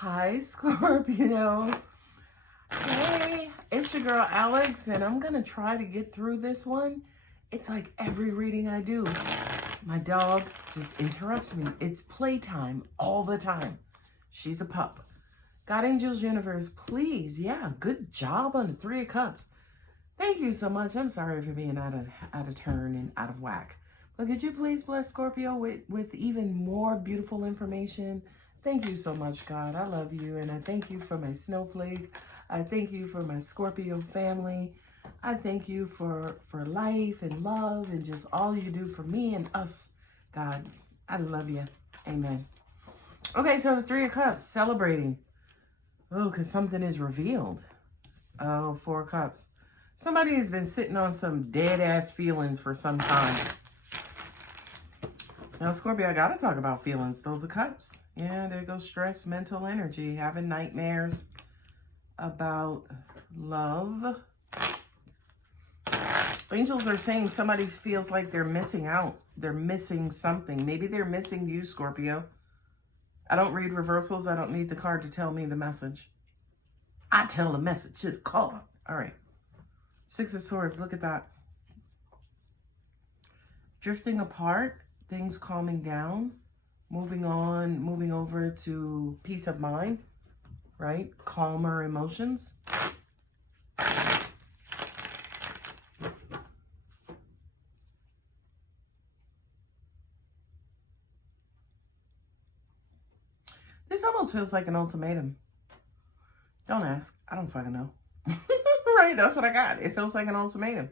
Hi, Scorpio. Hey, it's your girl Alex, and I'm gonna try to get through this one. It's like every reading I do, my dog just interrupts me. It's playtime all the time. She's a pup. God, angels, universe, please, yeah, good job on the Three of Cups. Thank you so much. I'm sorry for being out of turn and out of whack. But could you please bless Scorpio with even more beautiful information? Thank you so much, God. I love you, and I thank you for my snowflake. I thank you for my Scorpio family. I thank you for life and love and just all you do for me and us, God. I love you. Amen. Okay, so the Three of Cups, celebrating. Oh, because something is revealed. Oh, Four of Cups. Somebody has been sitting on some dead-ass feelings for some time. Now, Scorpio, I got to talk about feelings. Those are cups. Yeah, there goes stress, mental energy, having nightmares about love. Angels are saying somebody feels like they're missing out. They're missing something. Maybe they're missing you, Scorpio. I don't read reversals. I don't need the card to tell me the message. I tell the message to the card. All right. Six of Swords. Look at that. Drifting apart. Things calming down, moving on, moving over to peace of mind, right? Calmer emotions. This almost feels like an ultimatum. Don't ask. I don't fucking know. Right? That's what I got. It feels like an ultimatum.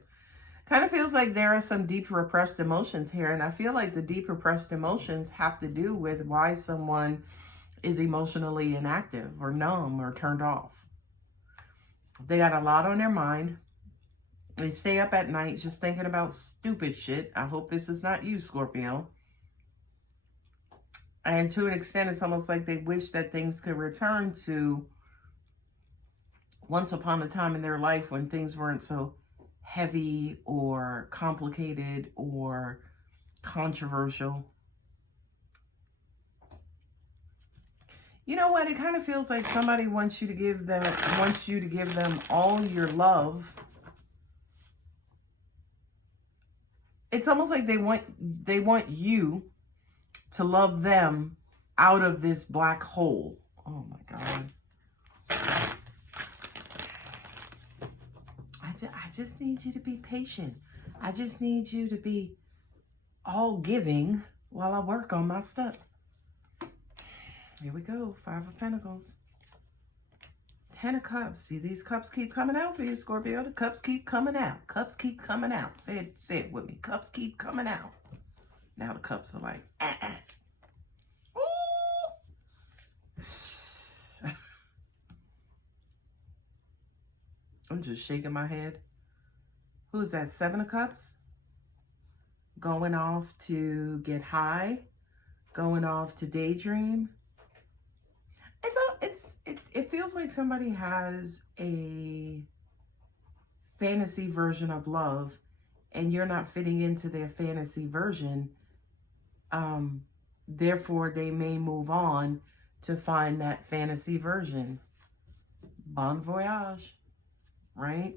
Kind of feels like there are some deep repressed emotions here. And I feel like the deep repressed emotions have to do with why someone is emotionally inactive or numb or turned off. They got a lot on their mind. They stay up at night just thinking about stupid shit. I hope this is not you, Scorpio. And to an extent, it's almost like they wish that things could return to once upon a time in their life when things weren't so heavy or complicated or controversial. You know what? It kind of feels like somebody wants you to give them all your love. It's almost like they want you to love them out of this black hole. Oh my God. I just need you to be patient. I just need you to be all giving while I work on my stuff. Here we go. Five of Pentacles. Ten of Cups. See, these cups keep coming out for you, Scorpio. The cups keep coming out. Cups keep coming out. Say it with me. Cups keep coming out. Now the cups are like, Ooh. I'm just shaking my head. Who's that? Seven of Cups? Going off to get high. Going off to daydream. It feels like somebody has a fantasy version of love and you're not fitting into their fantasy version. Therefore, they may move on to find that fantasy version. Bon voyage, right?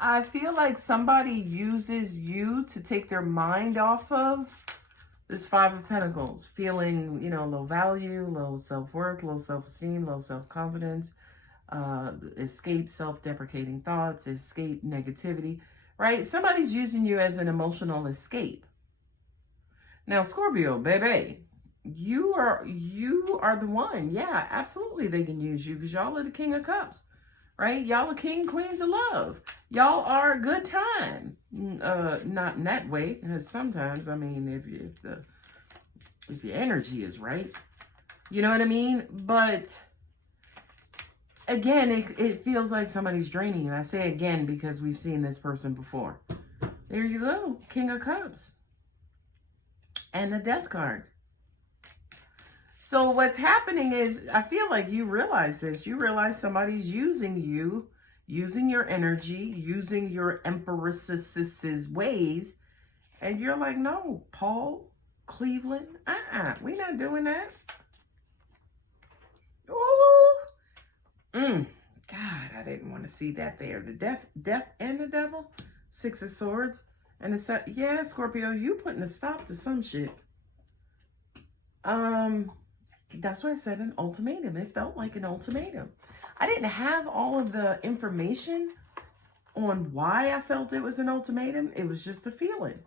I feel like somebody uses you to take their mind off of this Five of Pentacles, feeling, low value, low self-worth, low self-esteem, low self-confidence, escape self-deprecating thoughts, escape negativity, right? Somebody's using you as an emotional escape. Now, Scorpio, baby, you are the one. Yeah, absolutely they can use you because y'all are the King of Cups, right? Y'all are king, queens of love. Y'all are a good time. Not in that way, because sometimes, I mean, if your energy is right, you know what I mean? But again, it feels like somebody's draining you. I say again because we've seen this person before. There you go, King of Cups. And the Death card. So what's happening is, I feel like you realize this. You realize somebody's using you, using your energy, using your empress's ways. And you're like, no, Paul, Cleveland. We not doing that. Ooh. God, I didn't want to see that there. The death and the devil. 6 of Swords. And it's yeah, Scorpio, you putting a stop to some shit. That's why I said an ultimatum. It felt like an ultimatum. I didn't have all of the information on why I felt it was an ultimatum. It was just a feeling.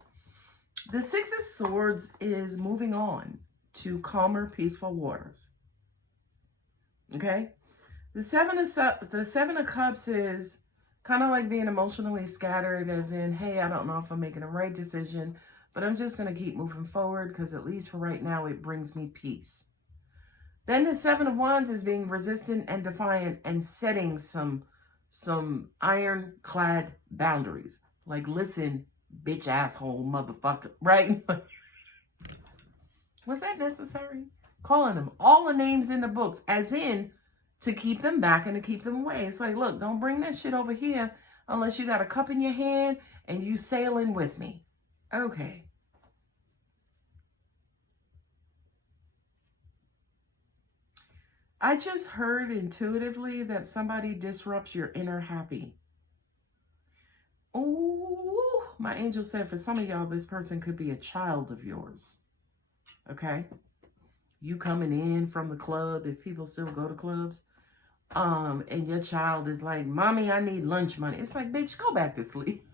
The 6 of Swords is moving on to calmer, peaceful waters. Okay? The 7 of Cups is kind of like being emotionally scattered, as in, hey, I don't know if I'm making the right decision, but I'm just going to keep moving forward because at least for right now, it brings me peace. Then the 7 of Wands is being resistant and defiant and setting some ironclad boundaries. Like, listen, bitch, asshole, motherfucker, right? Was that necessary? Calling them all the names in the books, as in to keep them back and to keep them away. It's like, look, don't bring that shit over here unless you got a cup in your hand and you sailing with me. Okay. I just heard intuitively that somebody disrupts your inner happy. Oh, my angel said for some of y'all, this person could be a child of yours. Okay? You coming in from the club, if people still go to clubs, and your child is like, mommy, I need lunch money. It's like, bitch, go back to sleep.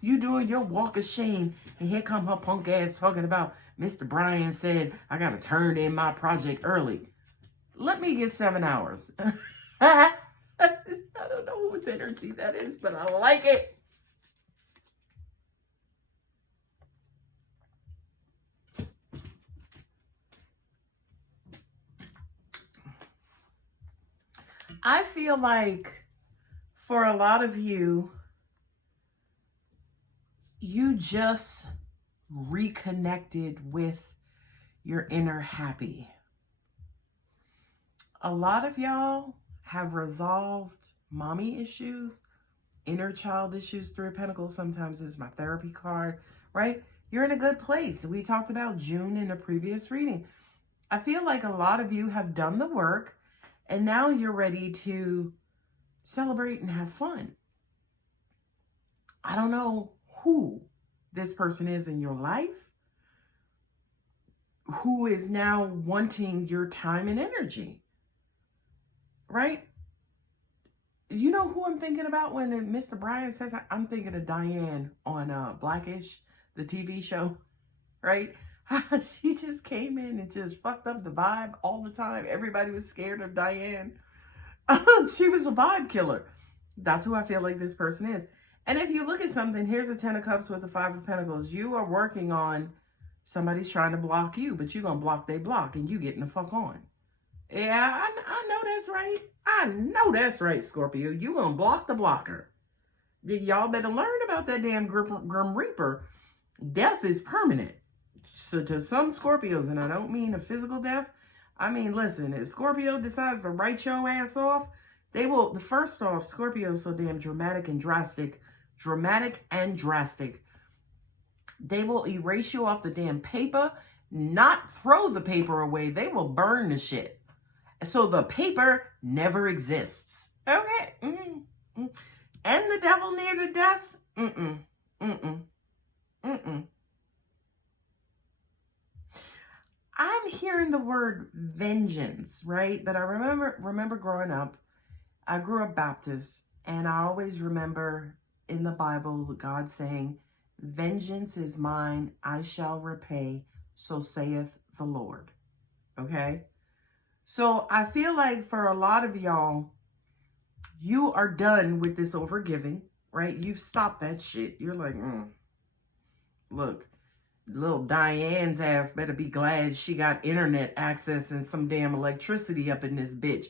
You doing your walk of shame, and here come her punk ass talking about Mr. Brian said, I got to turn in my project early. Let me get 7 hours. I don't know whose energy that is, but I like it. I feel like for a lot of you, you just reconnected with your inner happy. A lot of y'all have resolved mommy issues, inner child issues. 3 of Pentacles sometimes is my therapy card, right? You're in a good place. We talked about June in a previous reading. I feel like a lot of you have done the work and now you're ready to celebrate and have fun. I don't know who this person is in your life, who is now wanting your time and energy. Right? You know who I'm thinking about when Mr. Brian says, I'm thinking of Diane on Blackish, the TV show, right? She just came in and just fucked up the vibe all the time. Everybody was scared of Diane. She was a vibe killer. That's who I feel like this person is. And if you look at something, here's a 10 of Cups with the 5 of Pentacles. You are working on somebody's trying to block you, but you're going to block they block and you getting the fuck on. Yeah, I know that's right. I know that's right, Scorpio. You gonna block the blocker. Y'all better learn about that damn Grim Reaper. Death is permanent. So to some Scorpios, and I don't mean a physical death, I mean, listen, if Scorpio decides to write your ass off, they will, the first off, Scorpio is so damn dramatic and drastic. They will erase you off the damn paper, not throw the paper away. They will burn the shit. So the paper never exists. Okay. And the devil near to death? I'm hearing the word vengeance, right? But I remember growing up, I grew up Baptist, and I always remember in the Bible, God saying, vengeance is mine, I shall repay, so saith the Lord. Okay? So I feel like for a lot of y'all, you are done with this overgiving, right? You've stopped that shit. You're like, look, little Diane's ass better be glad she got internet access and some damn electricity up in this bitch.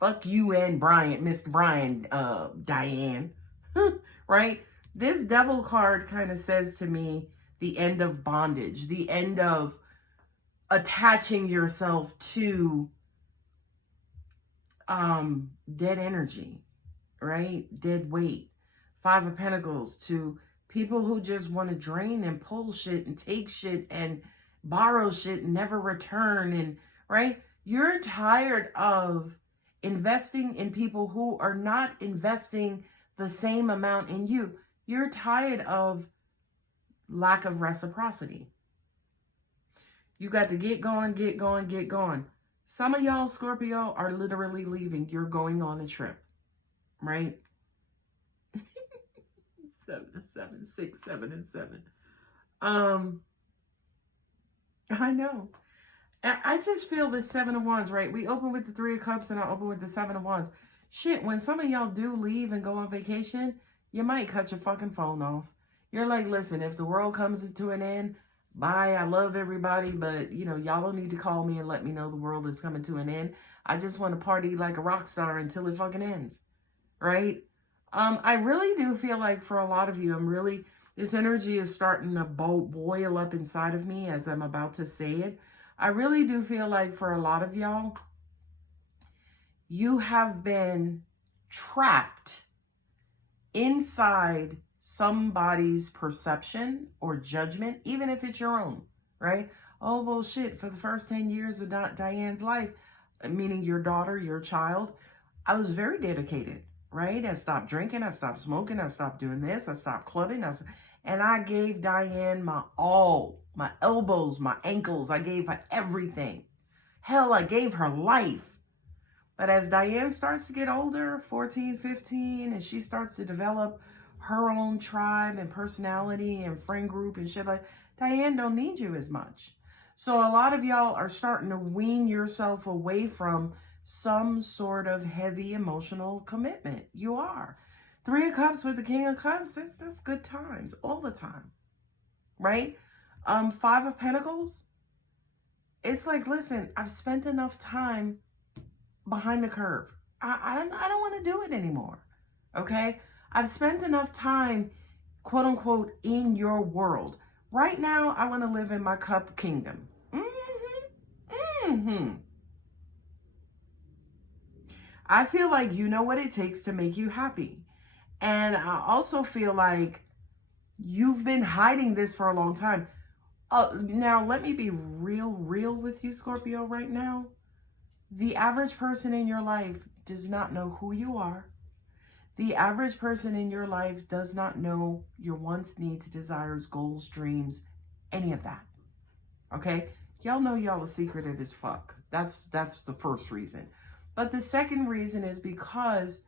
Fuck you and Brian, Mr. Brian, Diane, right? This devil card kind of says to me the end of bondage, the end of attaching yourself to dead energy, right? Dead weight. 5 of Pentacles to People who just want to drain and pull shit and take shit and borrow shit and never return. And right, you're tired of investing in people who are not investing the same amount in you. You're tired of lack of reciprocity. You got to get going, get going, get going. Some of y'all, Scorpio, are literally leaving. You're going on a trip, right? 7 and 7, 6, 7 and 7. I know. I just feel the 7 of Wands, right? We open with the 3 of Cups and I open with the 7 of Wands. Shit, when some of y'all do leave and go on vacation, you might cut your fucking phone off. You're like, listen, if the world comes to an end, bye, I love everybody, but, you know, y'all don't need to call me and let me know the world is coming to an end. I just want to party like a rock star until it fucking ends, right? I really do feel like for a lot of you, this energy is starting to boil up inside of me as I'm about to say it. I really do feel like for a lot of y'all, you have been trapped inside somebody's perception or judgment, even if it's your own, right? Oh, well, shit, for the first 10 years of Diane's life, meaning your daughter, your child, I was very dedicated, right? I stopped drinking, I stopped smoking, I stopped doing this, I stopped clubbing, and I gave Diane my all, my elbows, my ankles, I gave her everything. Hell, I gave her life. But as Diane starts to get older, 14, 15, and she starts to develop her own tribe and personality and friend group and shit like, Diane don't need you as much. So a lot of y'all are starting to wean yourself away from some sort of heavy emotional commitment. You are. 3 of Cups with the King of Cups, that's good times all the time, right? 5 of Pentacles, it's like, listen, I've spent enough time behind the curve. I don't want to do it anymore, okay? I've spent enough time, quote unquote, in your world. Right now, I want to live in my cup kingdom. I feel like you know what it takes to make you happy. And I also feel like you've been hiding this for a long time. Now, let me be real with you, Scorpio, right now. The average person in your life does not know who you are. The average person in your life does not know your wants, needs, desires, goals, dreams, any of that. Okay? Y'all know y'all are secretive as fuck. That's the first reason. But the second reason is because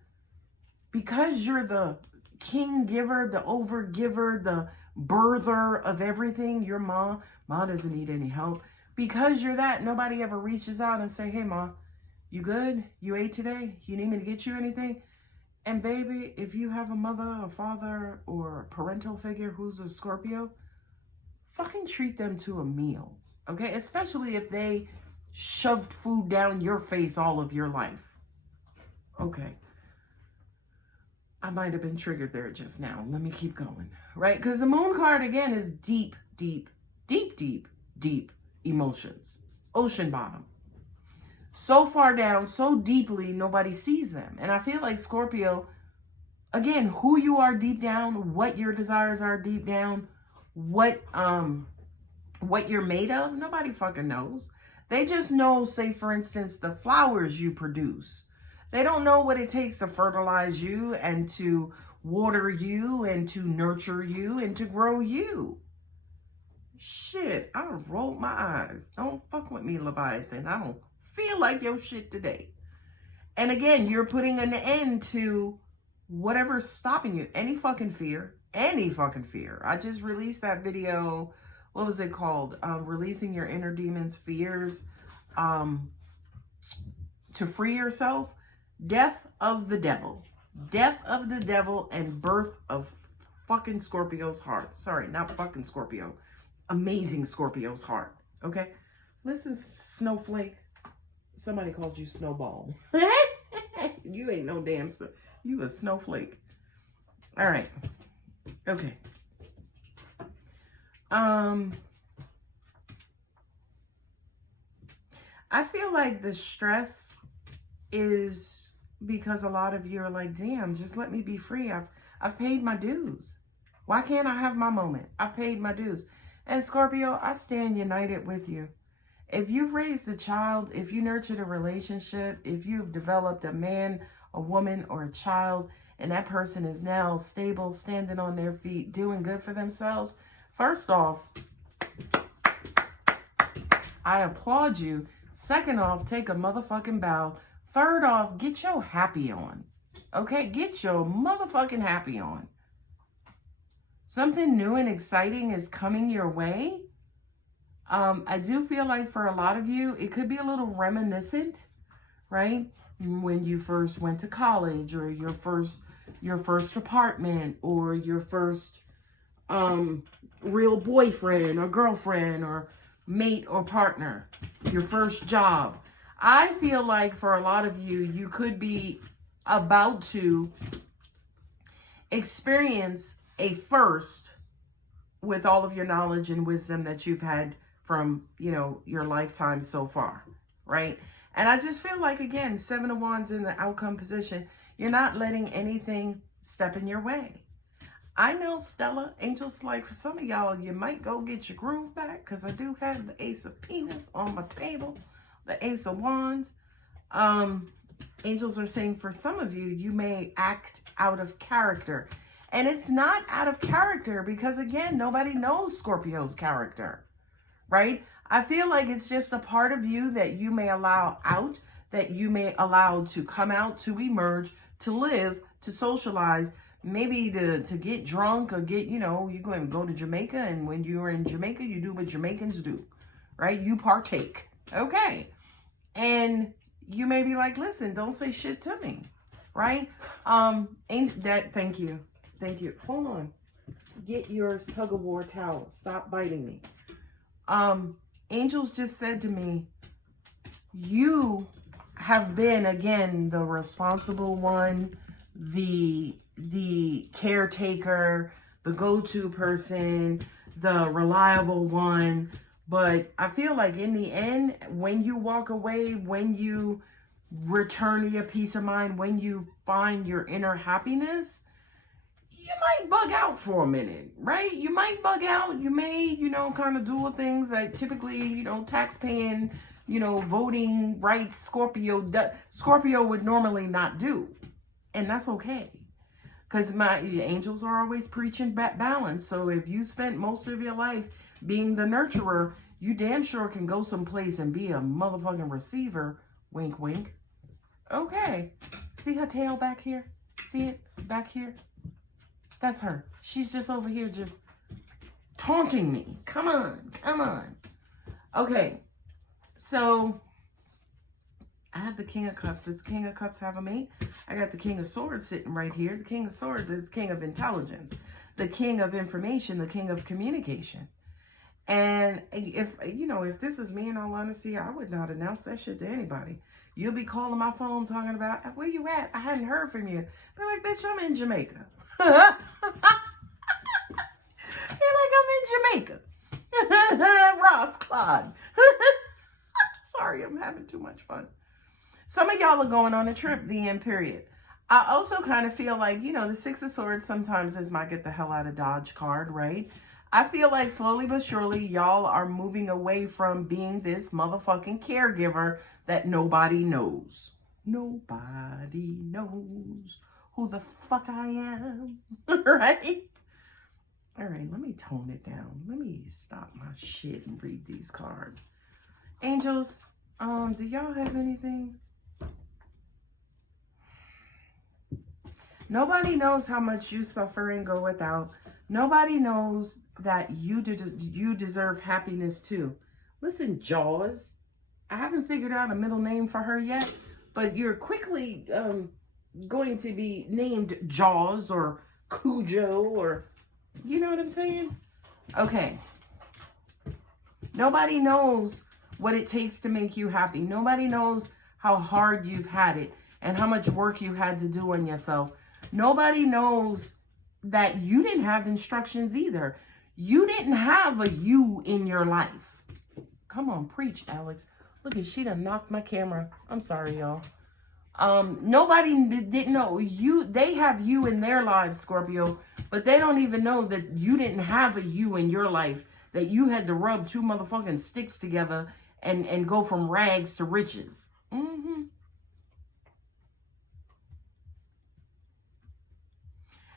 you're the king giver, the over giver, the birther of everything. Your ma doesn't need any help. Because you're that, nobody ever reaches out and say, hey, ma, you good? You ate today? You need me to get you anything? And baby, if you have a mother, a father, or a parental figure who's a Scorpio, fucking treat them to a meal, okay? Especially if they shoved food down your face all of your life. Okay. I might have been triggered there just now. Let me keep going, right? Because the Moon card, again, is deep emotions. Ocean bottom. So far down, so deeply, nobody sees them. And I feel like Scorpio, again, who you are deep down, what your desires are deep down, what you're made of, nobody fucking knows. They just know, say, for instance, the flowers you produce. They don't know what it takes to fertilize you and to water you and to nurture you and to grow you. Shit, I rolled my eyes. Don't fuck with me, Leviathan. I don't feel like your shit today. And again, you're putting an end to whatever's stopping you. Any fucking fear. I just released that video. What was it called? Releasing your inner demons' fears to free yourself. Death of the devil. Death of the devil and birth of fucking Scorpio's heart. Sorry, not fucking Scorpio. Amazing Scorpio's heart. Okay? Listen, snowflake. Somebody called you snowball. You ain't no damn stuff. You a snowflake. All right. Okay. I feel like the stress is because a lot of you are like, damn, just let me be free. I've paid my dues. Why can't I have my moment? I've paid my dues. And Scorpio, I stand united with you. If you've raised a child, if you nurtured a relationship, if you've developed a man, a woman, or a child, and that person is now stable, standing on their feet, doing good for themselves, first off, I applaud you. Second off, take a motherfucking bow. Third off, get your happy on. Okay, get your motherfucking happy on. Something new and exciting is coming your way. I do feel like for a lot of you, it could be a little reminiscent, right? When you first went to college, or your first apartment, or your first real boyfriend or girlfriend or mate or partner, your first job. I feel like for a lot of you, you could be about to experience a first with all of your knowledge and wisdom that you've had from, you know, your lifetime so far, right? And I just feel like, again, 7 of Wands in the outcome position, you're not letting anything step in your way. I know, Stella, angels, like for some of y'all, you might go get your groove back, because I do have the Ace of Penis on my table, the Ace of Wands. Angels are saying for some of you, you may act out of character. And it's not out of character because, again, nobody knows Scorpio's character, right? I feel like it's just a part of you that you may allow out, that you may allow to come out, to emerge, to live, to socialize, maybe to get drunk or get, you know, you're going to go to Jamaica, and when you're in Jamaica, you do what Jamaicans do, right? You partake. Okay. And you may be like, listen, don't say shit to me, right? Thank you. Thank you. Hold on. Get your tug of war towel. Stop biting me. Angels just said to me, you have been, again, the responsible one, the caretaker, the go-to person, the reliable one. But I feel like in the end, when you walk away, when you return to your peace of mind, when you find your inner happiness, you might bug out for a minute, right? You might bug out. You may, you know, kind of do things that typically, you know, tax-paying, you know, voting rights Scorpio would normally not do. And that's okay. Because my angels are always preaching balance. So if you spent most of your life being the nurturer, you damn sure can go someplace and be a motherfucking receiver. Wink, wink. Okay. See her tail back here? See it back here? That's her. She's just over here just taunting me. Come on. Come on. Okay. So I have the King of Cups. Does the King of Cups have a mate? I got the King of Swords sitting right here. The King of Swords is the King of Intelligence, the King of Information, the King of Communication. And if, you know, if this is me, in all honesty, I would not announce that shit to anybody. You'll be calling my phone talking about, where you at? I hadn't heard from you. Be like, bitch, I'm in Jamaica. You're like, I'm in Jamaica. Ross Claude. Sorry, I'm having too much fun. Some of y'all are going on a trip, the end period. I also kind of feel like, you know, the Six of Swords sometimes is my get the hell out of Dodge card, right? I feel like slowly but surely y'all are moving away from being this motherfucking caregiver that nobody knows. Nobody knows who the fuck I am, right? All right, let me tone it down. Let me stop my shit and read these cards. Angels, do y'all have anything? Nobody knows how much you suffer and go without. Nobody knows that you deserve happiness too. Listen, Jaws, I haven't figured out a middle name for her yet, but you're quickly going to be named Jaws or Cujo, or you know what I'm saying? Okay. Nobody knows what it takes to make you happy. Nobody knows how hard you've had it and how much work you had to do on yourself. Nobody knows that you didn't have instructions either. You didn't have a you in your life. Come on, preach, Alex. Look at, she done knocked my camera. I'm sorry, y'all. Nobody didn't know you. They have you in their lives, Scorpio, but they don't even know that you didn't have a you in your life, that you had to rub two motherfucking sticks together and go from rags to riches.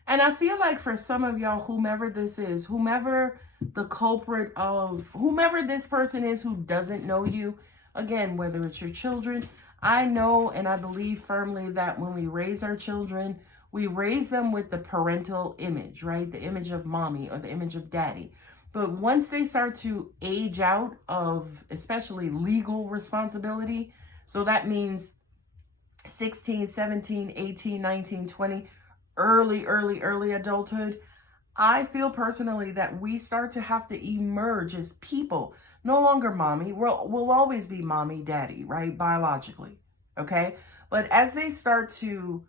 And I feel like for some of y'all, whomever this is, whomever the culprit of, whomever this person is who doesn't know you, again, whether it's your children, I know and I believe firmly that when we raise our children, we raise them with the parental image, right? The image of mommy or the image of daddy. But once they start to age out of especially legal responsibility, so that means 16, 17, 18, 19, 20, early adulthood, I feel personally that we start to have to emerge as people. No longer mommy. We'll always be mommy, daddy, right? Biologically. Okay? But as they start to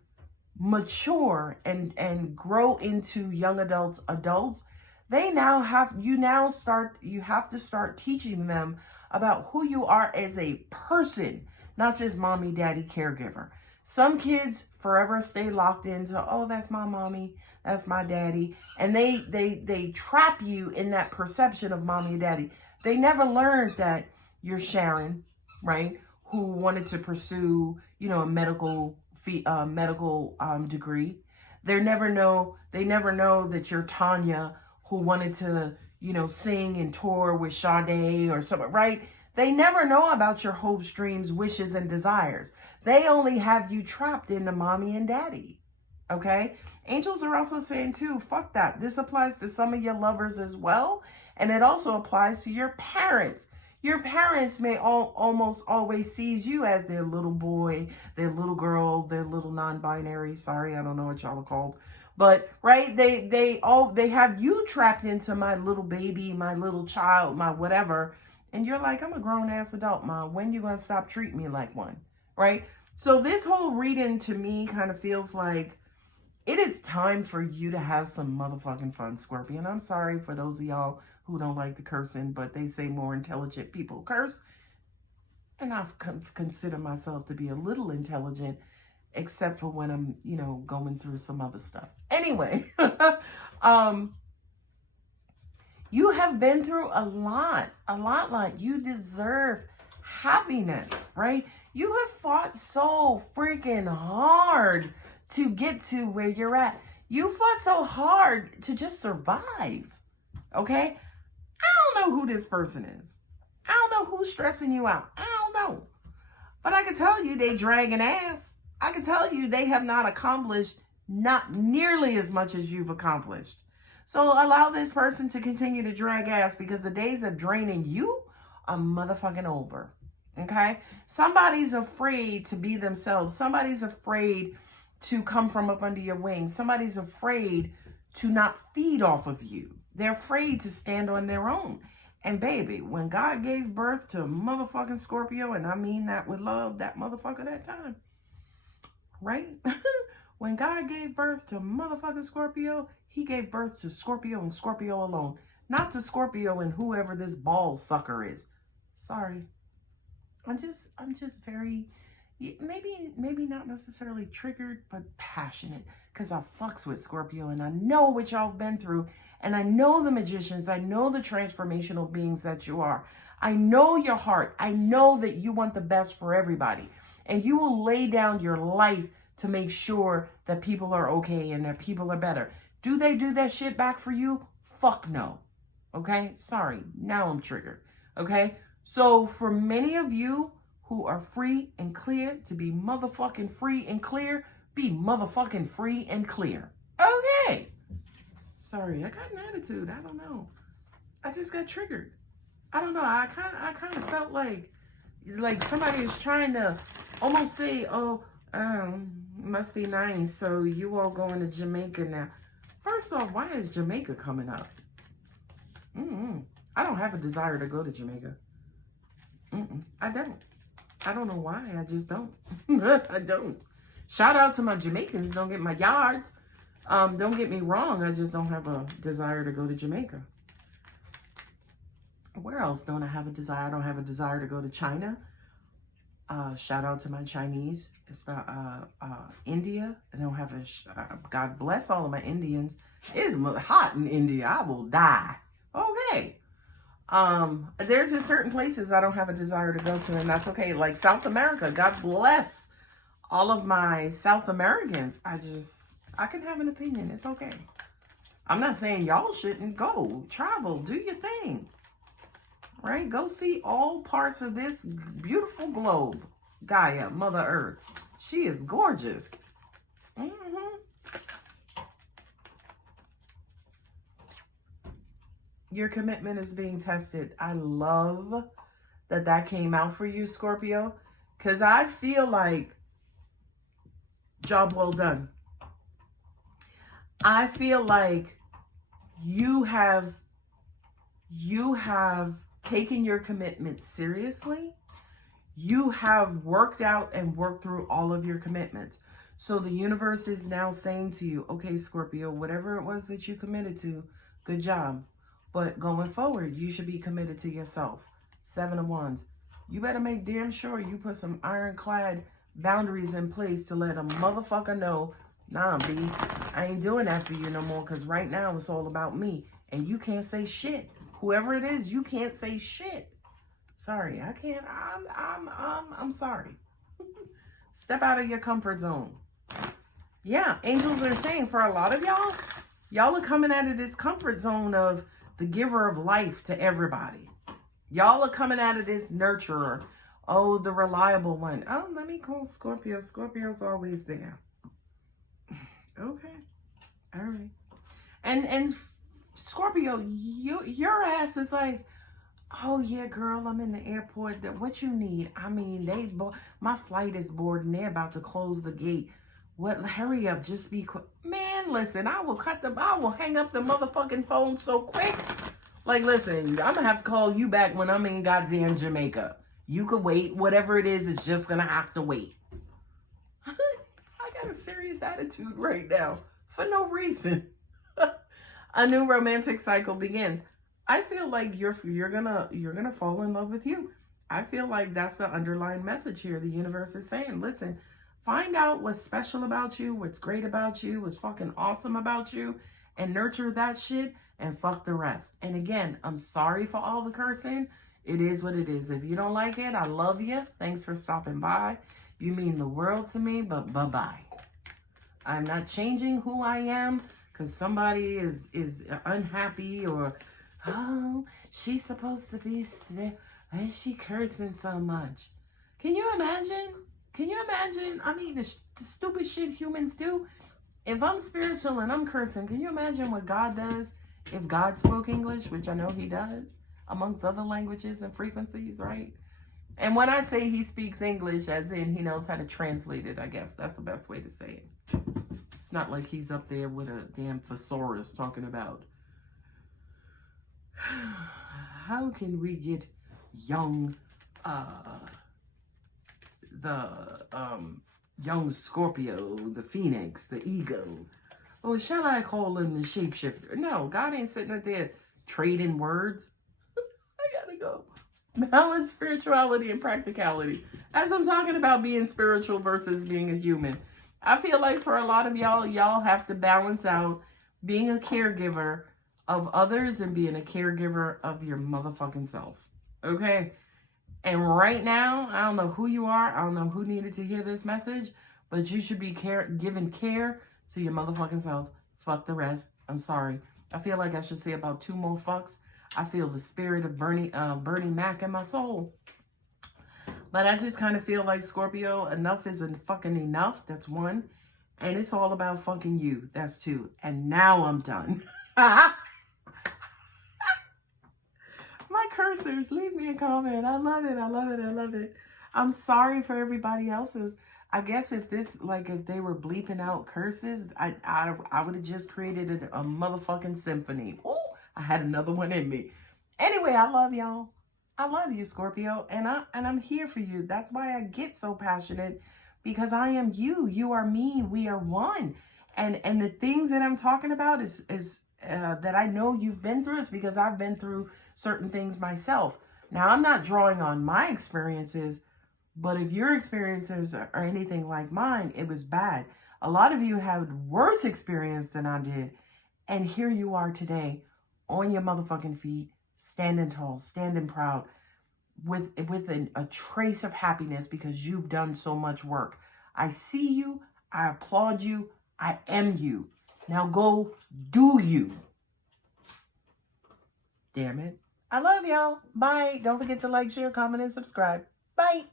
mature and grow into young adults, they now you have to start teaching them about who you are as a person, not just mommy, daddy, caregiver. Some kids forever stay locked into, oh, that's my mommy, that's my daddy. And they trap you in that perception of mommy and daddy. They never learned that you're Sharon, right? Who wanted to pursue, a medical degree. They never know that you're Tanya, who wanted to, sing and tour with Sade or something, right? They never know about your hopes, dreams, wishes, and desires. They only have you trapped into mommy and daddy. Okay? Angels are also saying too, fuck that. This applies to some of your lovers as well. And it also applies to your parents. Your parents may almost always sees you as their little boy, their little girl, their little non-binary. Sorry, I don't know what y'all are called. But right, they have you trapped into my little baby, my little child, my whatever. And you're like, I'm a grown ass adult, Mom. When you gonna stop treating me like one? Right? So this whole reading to me kind of feels like it is time for you to have some motherfucking fun, Scorpio. And I'm sorry for those of y'all who don't like the cursing, but they say more intelligent people curse. And I've considered myself to be a little intelligent, except for when I'm, going through some other stuff. Anyway, you have been through a lot. You deserve happiness, right? You have fought so freaking hard to get to where you're at. You fought so hard to just survive, okay? I don't know who this person is. I don't know who's stressing you out. I don't know. But I can tell you they dragging ass. I can tell you they have not accomplished not nearly as much as you've accomplished. So allow this person to continue to drag ass because the days of draining you are motherfucking over. Okay? Somebody's afraid to be themselves. Somebody's afraid to come from up under your wings. Somebody's afraid to not feed off of you. They're afraid to stand on their own. And baby, when God gave birth to motherfucking Scorpio, and I mean that with love, that motherfucker that time, right? When God gave birth to motherfucking Scorpio, he gave birth to Scorpio and Scorpio alone. Not to Scorpio and whoever this ball sucker is. Sorry. I'm just very, maybe not necessarily triggered, but passionate. Because I fucks with Scorpio and I know what y'all have been through. And I know the magicians. I know the transformational beings that you are. I know your heart. I know that you want the best for everybody. And you will lay down your life to make sure that people are okay and that people are better. Do they do that shit back for you? Fuck no. Okay? Sorry. Now I'm triggered. Okay? So for many of you who are free and clear to be motherfucking free and clear, be motherfucking free and clear. Okay. Sorry, I got an attitude. I don't know. I just got triggered. I don't know. I kind of felt like somebody is trying to almost say, oh, must be nice. So you all going to Jamaica now. First off, why is Jamaica coming up? I don't have a desire to go to Jamaica. I don't. I don't know why. I just don't. I don't. Shout out to my Jamaicans. Don't get my yards. Don't get me wrong. I just don't have a desire to go to Jamaica. Where else don't I have a desire? I don't have a desire to go to China. Shout out to my Chinese. It's about India. I don't have God bless all of my Indians. It's hot in India. I will die. Okay. There are just certain places I don't have a desire to go to, and that's okay. Like South America. God bless all of my South Americans. I can have an opinion. It's okay. I'm not saying y'all shouldn't go. Travel. Do your thing. Right? Go see all parts of this beautiful globe. Gaia, Mother Earth. She is gorgeous. Your commitment is being tested. I love that came out for you, Scorpio, because I feel like job well done. I feel like you have taken your commitment seriously. You have worked out and worked through all of your commitments. So the universe is now saying to you, okay, Scorpio, whatever it was that you committed to, good job. But going forward, you should be committed to yourself. 7 of Wands. You better make damn sure you put some ironclad boundaries in place to let a motherfucker know, nah, B, I ain't doing that for you no more, because right now it's all about me. And you can't say shit. Whoever it is, you can't say shit. Sorry, I can't. I'm sorry. Step out of your comfort zone. Yeah, angels are saying for a lot of y'all are coming out of this comfort zone of the giver of life to everybody. Y'all are coming out of this nurturer. Oh, the reliable one. Oh, let me call Scorpio. Scorpio's always there. Okay. All right. And Scorpio, your ass is like, oh yeah, girl, I'm in the airport. What you need? I mean, my flight is boarding. They're about to close the gate. What? Hurry up, just be quick. Man, listen, I will hang up the motherfucking phone so quick. Like, listen, I'm gonna have to call you back when I'm in goddamn Jamaica. You could wait. Whatever it is, it's just gonna have to wait. I got a serious attitude right now for no reason. A new romantic cycle begins. I feel like you're gonna fall in love with you. I feel like that's the underlying message here. The universe is saying, listen, find out what's special about you, what's great about you, what's fucking awesome about you, and nurture that shit and fuck the rest. And again, I'm sorry for all the cursing. It is what it is. If you don't like it, I love you. Thanks for stopping by. You mean the world to me, but bye-bye. I'm not changing who I am because somebody is unhappy or, oh, she's supposed to be, why is she cursing so much? Can you imagine? Can you imagine? I mean, the stupid shit humans do. If I'm spiritual and I'm cursing, can you imagine what God does if God spoke English, which I know he does, amongst other languages and frequencies, right? And when I say he speaks English, as in he knows how to translate it, I guess that's the best way to say it. It's not like he's up there with a damn thesaurus talking about, how can we get young, young Scorpio, the Phoenix, the ego. Or shall I call him the shapeshifter? No, God ain't sitting up there trading words. I gotta go. Balance spirituality and practicality. As I'm talking about being spiritual versus being a human, I feel like for a lot of y'all have to balance out being a caregiver of others and being a caregiver of your motherfucking self. Okay? And right now, I don't know who you are. I don't know who needed to hear this message, but you should be giving care to your motherfucking self. Fuck the rest. I'm sorry. I feel like I should say about 2 more fucks. I feel the spirit of Bernie Mac in my soul. But I just kind of feel like, Scorpio, enough isn't fucking enough. That's 1. And it's all about fucking you. That's 2. And now I'm done. My cursors, leave me a comment. I love it. I love it. I love it. I'm sorry for everybody else's. I guess if they were bleeping out curses, I would have just created a motherfucking symphony. Ooh, I had another one in me. Anyway, I love y'all. I love you, Scorpio, and I'm here for you. That's why I get so passionate, because I am you. You are me. We are one. And the things that I'm talking about is that I know you've been through is because I've been through certain things myself. Now, I'm not drawing on my experiences. But if your experiences are anything like mine, it was bad. A lot of you had worse experience than I did. And here you are today on your motherfucking feet, standing tall, standing proud, with a trace of happiness because you've done so much work. I see you. I applaud you. I am you. Now go do you. Damn it. I love y'all. Bye. Don't forget to like, share, comment, and subscribe. Bye.